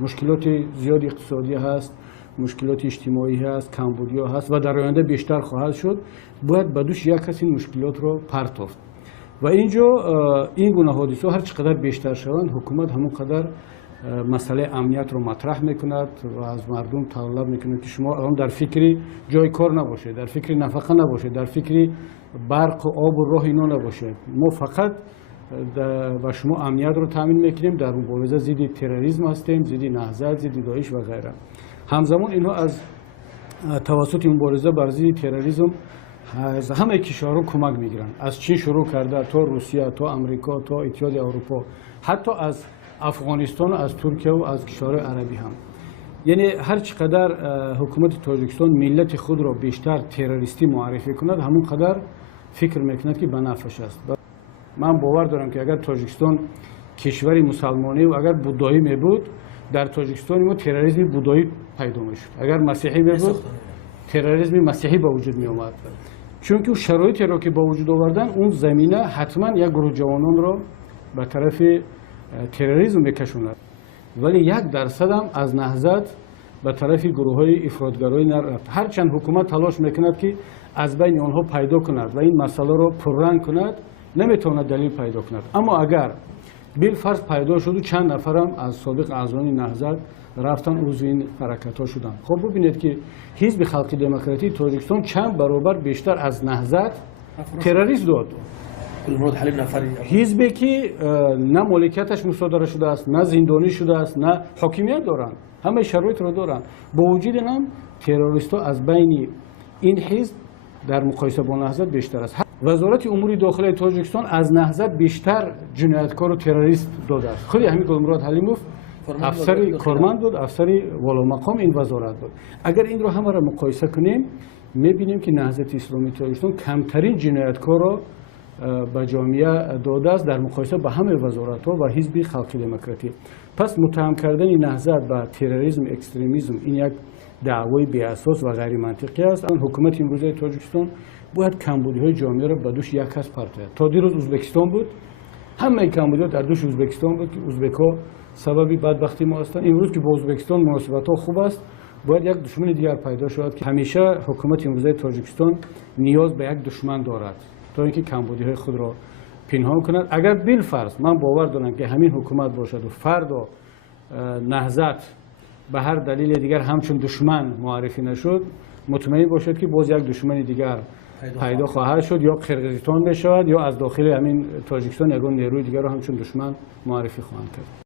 مشکلات زیاد اقتصادی هست، مشکلات اجتماعی هست، کمبودی هست و در آینده بیشتر خواهد شد. باید بدوش یک کسی مشکلات رو پرتافت و اینجا این گونه حادثه هر چقدر بیشتر شوند حکومت همون قدر مسئله امنیت رو مطرح میکند و از مردم طلب میکند که شما الان در فکر جای کار نباشید، در فکر نفقه نباشید، در فکر برق و آب و راه اینا نباشید. ما فقط و شما امنیت رو تامین میکنیم، در مبارزه ضد تروریسم هستیم، ضد نهضت، ضد داعش و غیره. همزمان اینها از توسط مبارزه بر ضد تروریسم از همه کشورها کمک میگیرن. از چین شروع کرده تا روسیه، تا امریکا، تا اتحاد اروپا، حتی از افغانستان، از ترکیه و از کشورهای عربی هم. یعنی هر چقدر حکومت تاجیکستان ملت خود را بیشتر تروریستی معرفی کند، همون قدر فکر میکند که به نفعش است. من باور دارم که اگر تاجیکستان کشوری مسلمانی و اگر بودایی می بود، در تاجیکستان ما تروریسم بودایی پیدا میشد. اگر مسیحی می بود، تروریسم مسیحی به وجود می آمد. چون که شرایطی را که با وجود آوردن، اون زمینه حتما یک گروه جوانان را به طرف تروریسم میکشوند. ولی 1% هم از نهضت به طرف گروه های افراطگرایی نرفت. هرچند حکومت تلاش میکند که از بین آنها پیدا کند و این مسئله را پررنگ کند، نمیتواند دلیل پیدا کند. اما اگر بالفرض پیدا شد و چند نفرم از سابق اعضای نهضت رفتن عضو این حرکت ها شدن، خب ببینید که حزب خلق دموکراتی تاجیکستان چند برابر بیشتر از نهضت تروریست داد. حزبی که نه مالکیتش مصادره شده است، نه زندانی شده است، نه حاکمیت دارند، همه شرایط را دارند. با وجود این هم تروریست ها از بین این حزب در مقایسه با نهضت بیشتر است. وزارت امور داخلی تاجیکستان از نهضت بیشتر جنایتکار و تروریست داده است. خود همین گلمراد حلیموف افسر کارمند بود، افسر والا مقام این وزارت بود. اگر این رو همه را مقایسه کنیم، میبینیم که نهضت اسلامی تاجیکستان کمترین جنایتکار را به جامعه داده است در مقایسه با همه وزارت‌ها و حزب خلق دموکراتی. پس متهم کردن نهضت به تروریسم، اکستریمیسم، این یک دعوای بی اساس و غیر منطقی است. حکومت امروزه تاجیکستان باید کمبودی‌های جامعه را به دوش یک کس پرتاب. تا دیروز ازبکستان بود، همه کمبودی‌ها در دوش ازبکستان بود که ازبک‌ها سبب بدبختی ما هستند. امروز که با ازبکستان مناسبت‌ها خوب است، باید یک دشمن دیگر پیدا شود که همیشه حکومت امروزه تاجیکستان نیاز به یک دشمن دارد تا اینکه کمبودی‌های خود را پنهان کند. اگر بالفرض من باور دارم که همین حکومت باشد و فردا نهضت به هر دلیل دیگر همچون دشمن معرفی نشد، مطمئن باشد که باز یک دشمن دیگر پیدا خواهد شد، یا قرقیزستان بشود یا از داخل همین تاجیکستان یگان نیروی دیگر را همچون دشمن معرفی خواهند کرد.